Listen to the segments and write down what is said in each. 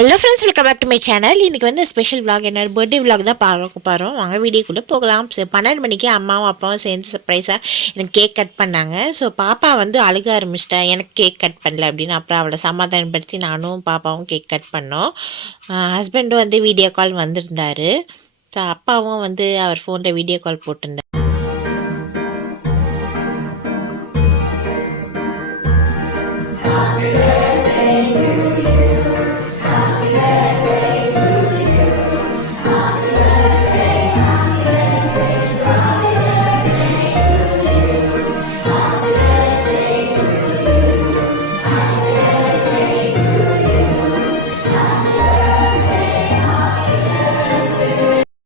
Hello friends welcome back to my channel இன்றைக்கி வந்து special vlog என்ன? பர்த்டே விளாக் தான் பார்க்க போகிறோம் வாங்க வீடியோக்குள்ளே போகலாம். ஸோ பன்னெண்டு மணிக்கு அம்மாவும் அப்பாவும் சேர்ந்து சர்ப்ரைஸாக எனக்கு கேக் கட் பண்ணாங்க. ஸோ பாப்பா வந்து அழுக ஆரம்பிச்சிட்டா. எனக்கு கேக் கட் பண்ணல அப்படின்னு அப்புறம் அவளை சமாதானப்படுத்தி நானும் பாப்பாவும் கேக் கட் பண்ணோம். ஹஸ்பண்டும் வந்து வீடியோ கால் வந்திருந்தார். ஸோ அப்பாவும் வந்து அவர் ஃபோனில் வீடியோ கால் போட்டிருந்தார்.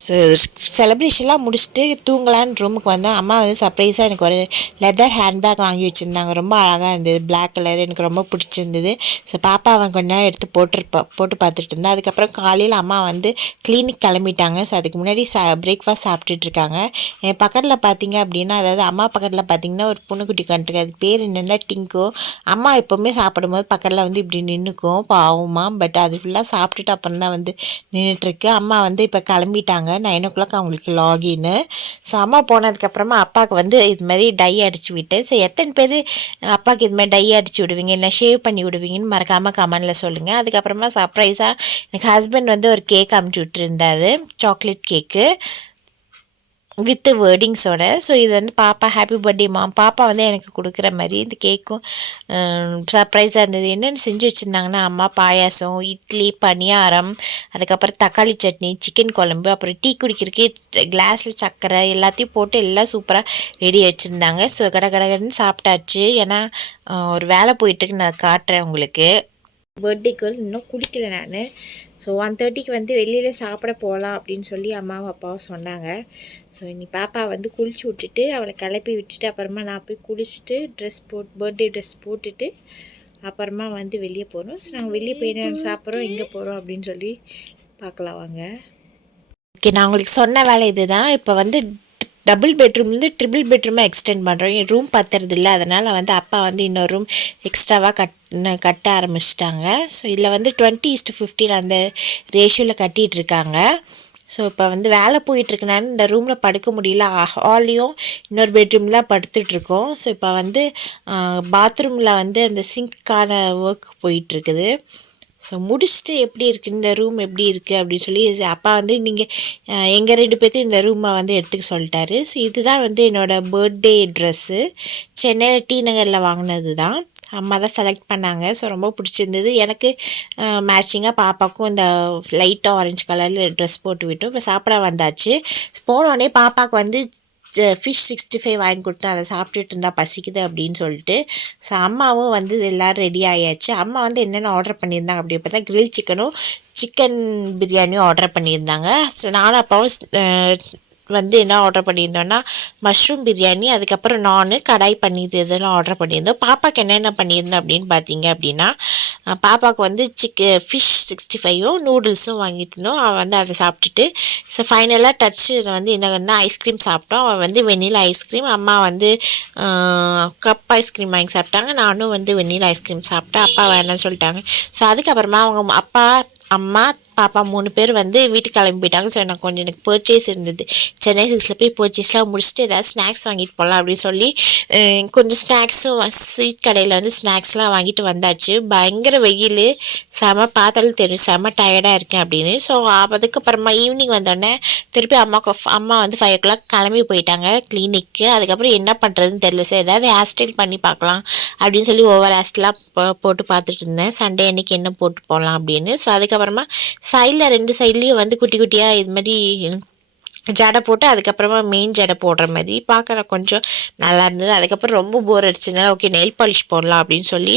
ஸோ செலப்ரேஷன்லாம் முடிச்சுட்டு தூங்கலான்னு ரூமுக்கு வந்தேன். அம்மா வந்து சர்ப்ரைஸாக எனக்கு ஒரு லெதர் ஹேண்ட்பேக் வாங்கி வச்சுருந்தாங்க. ரொம்ப அழகாக இருந்தது. பிளாக் கலர் எனக்கு ரொம்ப பிடிச்சிருந்தது. ஸோ பாப்பா அவன் கொஞ்ச நேரம் எடுத்து போட்டுருப்பா போட்டு பார்த்துட்டு இருந்தேன் அதுக்கப்புறம் காலையில் அம்மா வந்து கிளினிக் கிளம்பிட்டாங்க. ஸோ அதுக்கு முன்னாடி சா பிரேக்ஃபாஸ்ட் சாப்பிட்டுட்டு இருக்காங்க. என் பக்கத்தில் பார்த்தீங்க அப்படின்னா அதாவது அம்மா பக்கத்தில் பார்த்தீங்கன்னா ஒரு பொண்ணுக்குட்டி கண்டுருக்கு. அது பேர் என்னென்னா டிங்கோ. அம்மா எப்போவுமே சாப்பிடும்போது பக்கத்தில் வந்து இப்படி நின்றுக்கும் பாவமா. பட் அது ஃபுல்லாக சாப்பிட்டுட்டு அப்புறம் தான் வந்து நின்றுட்டுருக்கு அம்மா வந்து இப்போ கிளம்பிட்டாங்க. நைன் ஓ கிளாக் அவங்களுக்கு லாகின்னு ஸோ அம்மா போனதுக்கப்புறமா அப்பாவுக்கு வந்து இது மாதிரி டை அடிச்சு விட்டேன் ஸோ எத்தனை பேர் அப்பாவுக்கு இது மாதிரி டை அடிச்சு விடுவீங்க இல்லை ஷேவ் பண்ணி விடுவீங்கன்னு மறக்காமல் கமெண்டில் சொல்லுங்கள் அதுக்கப்புறமா சர்ப்ரைஸாக எனக்கு ஹஸ்பண்ட் வந்து ஒரு கேக் அமுச்சு விட்டுருந்தாரு சாக்லேட் கேக்கு வித்து வேர்டிங்ஸோட ஸோ இது வந்து பாப்பா ஹாப்பி பர்த்டே மாம் பாப்பா வந்து எனக்கு கொடுக்குற மாதிரி இந்த கேக்கும் சர்ப்ரைஸாக இருந்தது. என்னென்னு செஞ்சு வச்சுருந்தாங்கன்னா அம்மா பாயாசம் இட்லி பணியாரம் அதுக்கப்புறம் தக்காளி சட்னி சிக்கன் குழம்பு அப்புறம் டீ குடிக்கிறதுக்கு கிளாஸில் சர்க்கரை எல்லாத்தையும் போட்டு எல்லாம் சூப்பராக ரெடி வச்சுருந்தாங்க. ஸோ கட கடன்னு சாப்பிட்டாச்சு. ஏன்னா ஒரு வேலை போயிட்டுருக்கு நான் காட்டுறேன் உங்களுக்கு. பர்த்டேக்கு இன்னும் குடிக்கல நான். ஸோ ஒன் தேர்ட்டிக்கு வந்து வெளியில் சாப்பிட போகலாம் அப்படின்னு சொல்லி அம்மாவும் அப்பாவும் சொன்னாங்க. ஸோ இனி பாப்பா வந்து குளிச்சு விட்டுட்டு அவளை கிளப்பி விட்டுட்டு அப்புறமா நான் போய் குளிச்சுட்டு ட்ரெஸ் போட் பர்த்டே ட்ரெஸ் போட்டுட்டு அப்புறமா வந்து வெளியே போகிறோம் ஸோ நாங்கள் வெளியே போய் சாப்பிட்றோம் எங்கே போகிறோம் அப்படின்னு சொல்லி பார்க்கலாம் வாங்க. ஓகே நான் உங்களுக்கு சொன்ன வேலை இதுதான். இப்போ வந்து டபுள் பெட்ரூம்லேருந்து ட்ரிபிள் பெட்ரூமாக எக்ஸ்டெண்ட் பண்ணுறோம் என் ரூம் பத்துறது இல்லை அதனால் வந்து அப்பா வந்து இன்னொரு ரூம் எக்ஸ்ட்ராவாக கட் கட்ட ஆரம்பிச்சிட்டாங்க. ஸோ இதில் வந்து டுவெண்ட்டி இஸ்ட்டு ஃபிஃப்டின் அந்த ரேஷியோவில் கட்டிகிட்டு இருக்காங்க. ஸோ இப்போ வந்து வேலை போயிட்டுருக்கனால இந்த ரூமில் படுக்க முடியல. ஹால்லையும் இன்னொரு பெட்ரூமில் படுத்துட்ருக்கோம் ஸோ இப்போ வந்து பாத்ரூமில் வந்து அந்த சிங்க்கான ஒர்க் போயிட்டுருக்குது ஸோ முடிச்சுட்டு எப்படி இருக்குது இந்த ரூம் எப்படி இருக்குது அப்படின்னு சொல்லி அப்பா வந்து நீங்கள் எங்கள் ரெண்டு பேர்த்தையும் இந்த ரூமை வந்து எடுத்துக்க சொல்லிட்டாரு. ஸோ இதுதான் வந்து என்னோடய பர்த்டே ட்ரெஸ்ஸு சென்னையில் டி நகரில் வாங்கினது தான் அம்மா தான் செலக்ட் பண்ணாங்க. ஸோ ரொம்ப பிடிச்சிருந்தது. எனக்கு மேட்சிங்காக பாப்பாவுக்கும் இந்த லைட்டாக ஆரஞ்சு கலரில் ட்ரெஸ் போட்டு விட்டோம். இப்போ சாப்பிட வந்தாச்சு. போனோடனே பாப்பாவுக்கு வந்து ஃபிஷ் சிக்ஸ்டி ஃபைவ் வாங்கி கொடுத்தேன் அதை சாப்பிட்டுட்டு இருந்தால் பசிக்குது அப்படின்னு சொல்லிட்டு ஸோ அம்மாவும் வந்து எல்லோரும் ரெடி ஆயாச்சு. அம்மா வந்து என்னென்ன ஆர்டர் பண்ணியிருந்தாங்க அப்படி பார்த்தா கிரில் சிக்கனும் சிக்கன் பிரியாணியும் ஆர்டர் பண்ணியிருந்தாங்க. ஸோ நானும் அப்பாவும் வந்து என்ன ஆர்டர் பண்ணியிருந்தோன்னா மஷ்ரூம் பிரியாணி அதுக்கப்புறம் நான் கடாய் பன்னீர் இதெல்லாம் ஆர்டர் பண்ணியிருந்தோம். பாப்பாவுக்கு என்னென்ன பண்ணியிருந்தேன் அப்படின்னு பார்த்தீங்க அப்படின்னா பாப்பாவுக்கு வந்து சிக்க ஃபிஷ் சிக்ஸ்டி ஃபைவும் நூடுல்ஸும் வாங்கிட்டு இருந்தோம். அவள் வந்து அதை சாப்பிட்டுட்டு ஸோ ஃபைனலாக டச்சில் வந்து என்ன ஐஸ்கிரீம் சாப்பிட்டோம். அவள் வந்து வெண்ணிலா ஐஸ்கிரீம் அம்மா வந்து கப் ஐஸ்கிரீம் வாங்கி சாப்பிட்டாங்க. நானும் வந்து வெண்ணிலா ஐஸ்கிரீம் சாப்பிட்டேன். அப்பா வேணாம்னு சொல்லிட்டாங்க. ஸோ அதுக்கப்புறமா அவங்க அப்பா அம்மா பாப்பா மூணு பேர் வந்து வீட்டுக்கு கிளம்பி போயிட்டாங்க. ஸோ எனக்கு கொஞ்சம் எனக்கு பர்ச்சேஸ் இருந்தது. சென்னை சிக்ஸில் போய் பர்ச்சேஸ்லாம் முடிச்சுட்டு ஏதாவது ஸ்நாக்ஸ் வாங்கிட்டு போகலாம் அப்படின்னு சொல்லி கொஞ்சம் ஸ்நாக்ஸும் ஸ்வீட் கடையில் வந்து ஸ்நாக்ஸ்லாம் வாங்கிட்டு வந்தாச்சு. பயங்கர வெயில் செம பார்த்தாலும் தெரியும் செம டயர்டாக இருக்கேன் அப்படின்னு. ஸோ அதுக்கப்புறமா ஈவினிங் வந்தோடனே திருப்பி அம்மாவுக்கு அம்மா வந்து ஃபைவ் ஓ கிளாக் கிளம்பி போயிட்டாங்க கிளினிக்கு அதுக்கப்புறம் என்ன பண்ணுறதுன்னு தெரியல. சார் ஏதாவது ஹேர் ஸ்டைல் பண்ணி பார்க்கலாம் அப்படின்னு சொல்லி ஒவ்வொரு ஹேர் ஸ்டைலாக போட்டு பார்த்துட்டு இருந்தேன். சண்டே அன்னைக்கு என்ன போட்டு போகலாம் அப்படின்னு. ஸோ அதுக்கப்புறமா சைடில் ரெண்டு சைட்லேயும் வந்து குட்டி குட்டியாக இது மாதிரி ஜடை போட்டு அதுக்கப்புறமா மெயின் ஜடை போடுற மாதிரி பார்க்குற கொஞ்சம் நல்லா இருந்தது. அதுக்கப்புறம் ரொம்ப போர் அடிச்சதுனால ஓகே நெயில் பாலிஷ் போடலாம் அப்படின்னு சொல்லி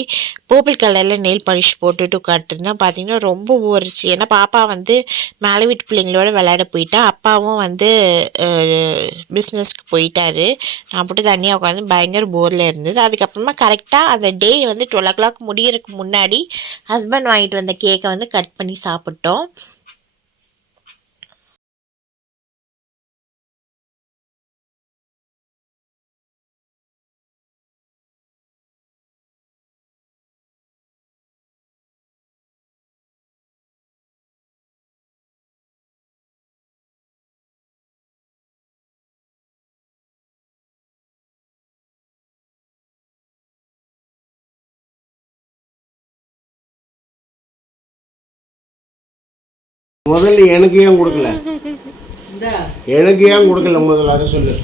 பர்பிள் கலரில் நெயில் பாலிஷ் போட்டுட்டு உட்காந்துருந்தேன் பார்த்தீங்கன்னா ரொம்ப போர் அடிச்சு. ஏன்னா பாப்பா வந்து மேலே வீட்டு பிள்ளைங்களோட விளையாட போயிட்டா. அப்பாவும் வந்து பிஸ்னஸ்க்கு போயிட்டாரு. நான் போட்டு தனியாக உட்காந்து பயங்கர போரில் இருந்தது. அதுக்கப்புறமா கரெக்டாக அந்த டே வந்து டுவெல் ஓ கிளாக் முடியறதுக்கு முன்னாடி ஹஸ்பண்ட் வாங்கிட்டு வந்த கேக்கை வந்து கட் பண்ணி சாப்பிட்டோம். முதல்ல எனக்கு ஏன் கொடுக்கல? எனக்கு ஏன் கொடுக்கல? முதல்ல அதை சொல்லு.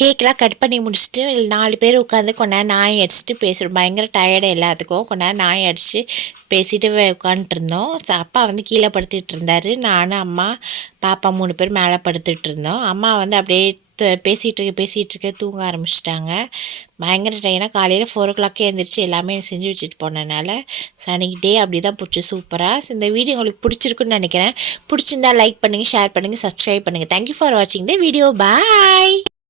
கேக்கெலாம் கட் பண்ணி முடிச்சுட்டு நாலு பேர் உட்காந்து நேரம் நாய் அடிச்சுட்டு பேசுகிறோம் பயங்கர டயர்டு எல்லாத்துக்கும் நேரம் நாய் அடிச்சு பேசிட்டு உட்காந்துட்டு இருந்தோம். So, அப்பா வந்து கீழே படுத்துட்டு இருந்தாரு. நானும் அம்மா பாப்பா மூணு பேர் மேலே படுத்துட்டு இருந்தோம். அம்மா வந்து அப்படியே பேசிகிட்டு இருக்க பேசிகிட்டு இருக்க தூங்க ஆரம்பிச்சிட்டாங்க. பயங்கர டைனாக காலையில் ஃபோர் ஓ கிளாக்கே எழுந்திரிச்சு எல்லாமே செஞ்சு வச்சுட்டு போனதுனால ஸோ டே அப்படி தான் பிடிச்சி சூப்பராக ஸோ இந்த வீடியோ உங்களுக்கு பிடிச்சிருக்குன்னு நினைக்கிறேன். பிடிச்சிருந்தா லைக் பண்ணுங்கள் ஷேர் பண்ணுங்கள் சப்ஸ்கிரைப் பண்ணுங்கள் தேங்க்யூ ஃபார் வாட்சிங் த வீடியோ பாய்